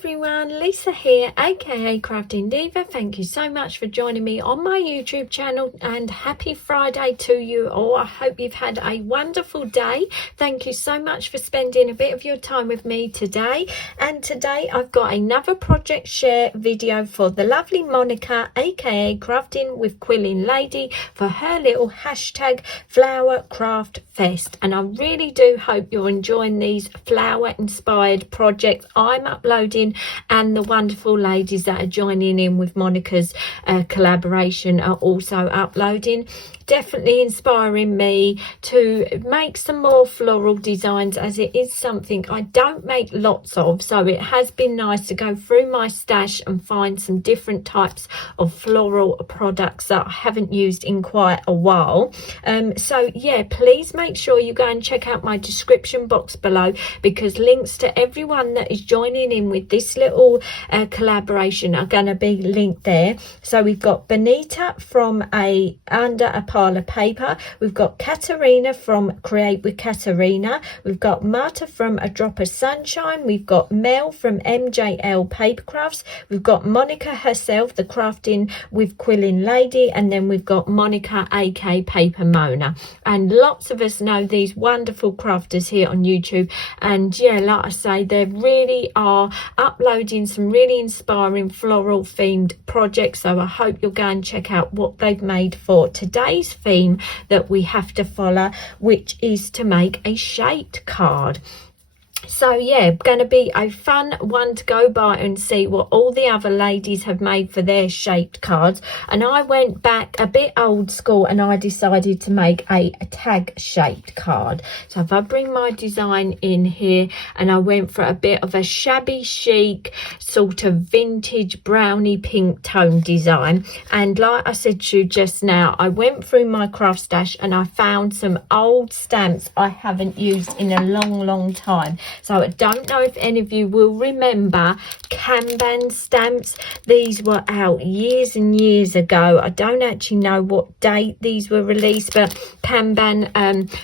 everyone, Lisa here, aka Crafting Diva. Thank you so much for joining me on my YouTube channel, and happy Friday to you all. I hope you've had a wonderful day. Thank you so much for spending a bit of your time with me today. And today I've got another project share video for the lovely Monica, aka Crafting with Quilling Lady, for her little hashtag Flower Craft Fest. And I really do hope you're enjoying these flower inspired projects I'm uploading, and the wonderful ladies that are joining in with Monica's collaboration are also uploading. Definitely inspiring me to make some more floral designs, as it is something I don't make lots of, so it has been nice to go through my stash and find some different types of floral products that I haven't used in quite a while. So yeah, please make sure you go and check out my description box below, because links to everyone that is joining in with this little collaboration are going to be linked there. So we've got Benita from Under a Pile of Paper, we've got Katarina from Create with Katarina, we've got Marta from A Drop of Sunshine, we've got Mel from MJL Papercrafts, we've got Monica herself, the Crafting with Quilling Lady, and then we've got Monica aka Paper Mona. And lots of us know these wonderful crafters here on YouTube, and yeah, like I say, they really are uploading some really inspiring floral themed projects, so I hope you'll go and check out what they've made for today's theme that we have to follow, which is to make a shaped card. So yeah, going to be a fun one to go by and see what all the other ladies have made for their shaped cards. And I went back a bit old school and I decided to make a tag shaped card. So if I bring my design in here, and I went for a bit of a shabby chic sort of vintage brownie pink tone design. And like I said to you just now, I went through my craft stash and I found some old stamps I haven't used in a long time. So I don't know if any of you will remember Kanban stamps. These were out years and years ago. I don't actually know what date these were released, but Kanban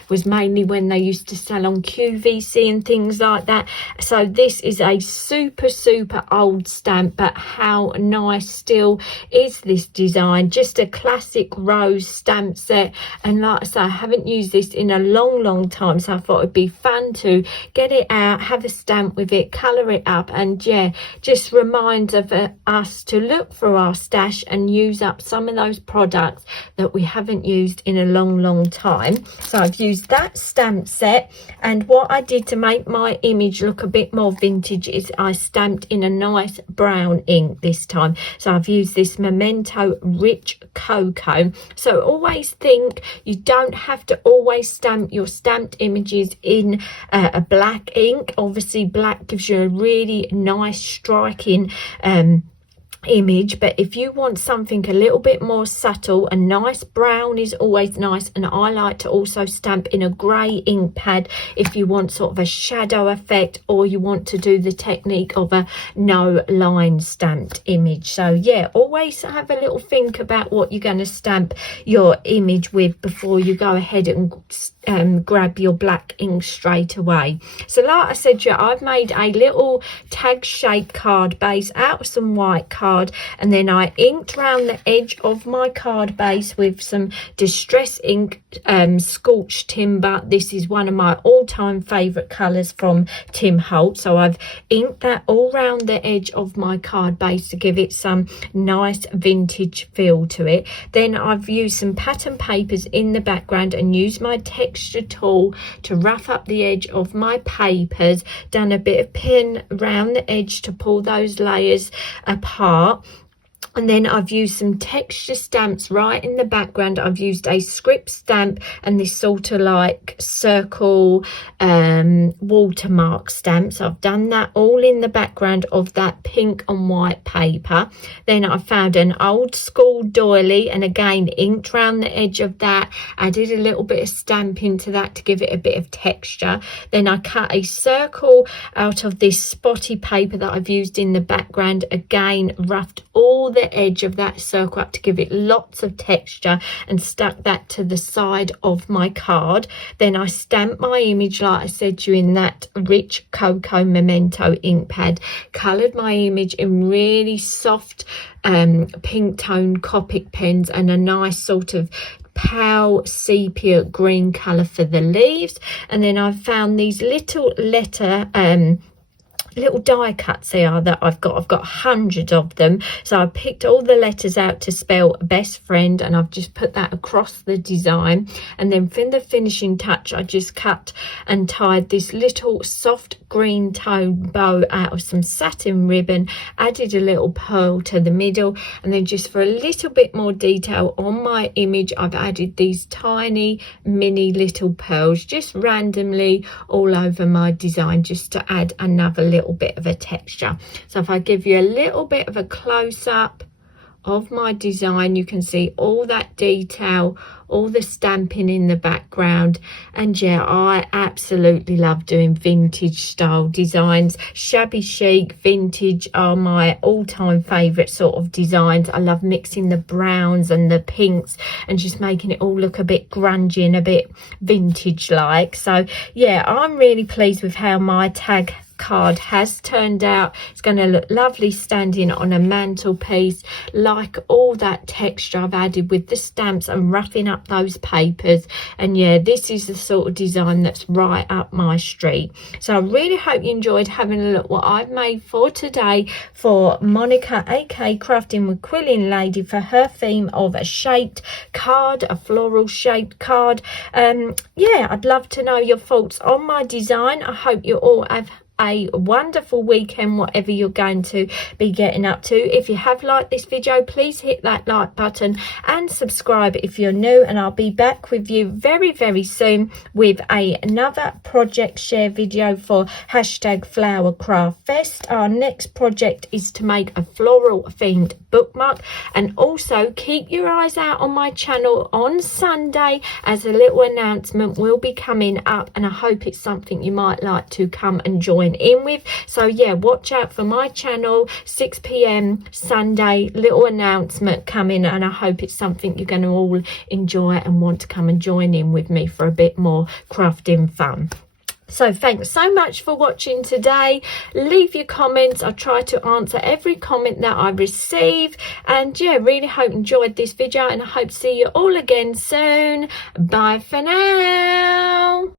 was mainly when they used to sell on QVC and things like that. So this is a super old stamp, but how nice still is this design. Just a classic rose stamp set, and like I say, I haven't used this in a long time, so I thought it'd be fun to get it out, have a stamp with it, colour it up, and yeah, just reminds of us to look for our stash and use up some of those products that we haven't used in a long time. So I've used that stamp set, and what I did to make my image look a bit more vintage is I stamped in a nice brown ink this time. So I've used this Memento Rich Cocoa. So always think you don't have to always stamp your stamped images in a black ink. Obviously black gives you a really nice striking image, but if you want something a little bit more subtle, a nice brown is always nice. And I like to also stamp in a grey ink pad if you want sort of a shadow effect, or you want to do the technique of a no line stamped image. So yeah, always have a little think about what you're going to stamp your image with before you go ahead and grab your black ink straight away. So like I said, yeah, I've made a little tag shaped card base out of some white card, and then I inked around the edge of my card base with some Distress ink Scorched Timber. This is one of my all-time favorite colors from Tim Holtz, so I've inked that all around the edge of my card base to give it some nice vintage feel to it. Then I've used some pattern papers in the background and used my texture tool to rough up the edge of my papers, done a bit of pin around the edge to pull those layers apart. And then I've used some texture stamps right in the background. I've used a script stamp and this sort of like circle watermark stamp. So I've done that all in the background of that pink and white paper. Then I found an old school doily, and again inked around the edge of that. I did a little bit of stamp into that to give it a bit of texture. Then I cut a circle out of this spotty paper that I've used in the background. Again, roughed all the the edge of that circle up to give it lots of texture, and stuck that to the side of my card. Then I stamped my image, like I said to you, in that rich cocoa memento ink pad, coloured my image in really soft pink tone Copic pens, and a nice sort of pale sepia green colour for the leaves. And then I found these little little die cuts here that I've got hundreds of them, so I picked all the letters out to spell best friend, and I've just put that across the design. And then for the finishing touch, I just cut and tied this little soft green tone bow out of some satin ribbon, added a little pearl to the middle, and then just for a little bit more detail on my image, I've added these tiny mini little pearls just randomly all over my design, just to add another little bit of a texture. So if I give you a little bit of a close-up of my design, you can see all that detail, all the stamping in the background. And yeah, I absolutely love doing vintage style designs. Shabby chic, vintage are my all-time favorite sort of designs. I love mixing the browns and the pinks and just making it all look a bit grungy and a bit vintage like. So yeah, I'm really pleased with how my tag card has turned out. It's going to look lovely standing on a mantelpiece. Like all that texture I've added with the stamps and roughing up those papers, and yeah, this is the sort of design that's right up my street. So I really hope you enjoyed having a look what I've made for today for Monica, aka Crafting with Quilling Lady, for her theme of a shaped card, a floral shaped card. Yeah, I'd love to know your thoughts on my design. I hope you all have a wonderful weekend, whatever you're going to be getting up to. If you have liked this video, please hit that like button and subscribe if you're new, and I'll be back with you very, very soon with another project share video for hashtag Flower Craft Fest. Our next project is to make a floral themed bookmark, and also keep your eyes out on my channel on Sunday, as a little announcement will be coming up, and I hope it's something you might like to come and join in with. So yeah, watch out for my channel, 6 p.m. Sunday, little announcement coming, and I hope it's something you're going to all enjoy and want to come and join in with me for a bit more crafting fun. So thanks so much for watching today. Leave your comments. I try to answer every comment that I receive, and yeah, really hope you enjoyed this video, and I hope to see you all again soon. Bye for now.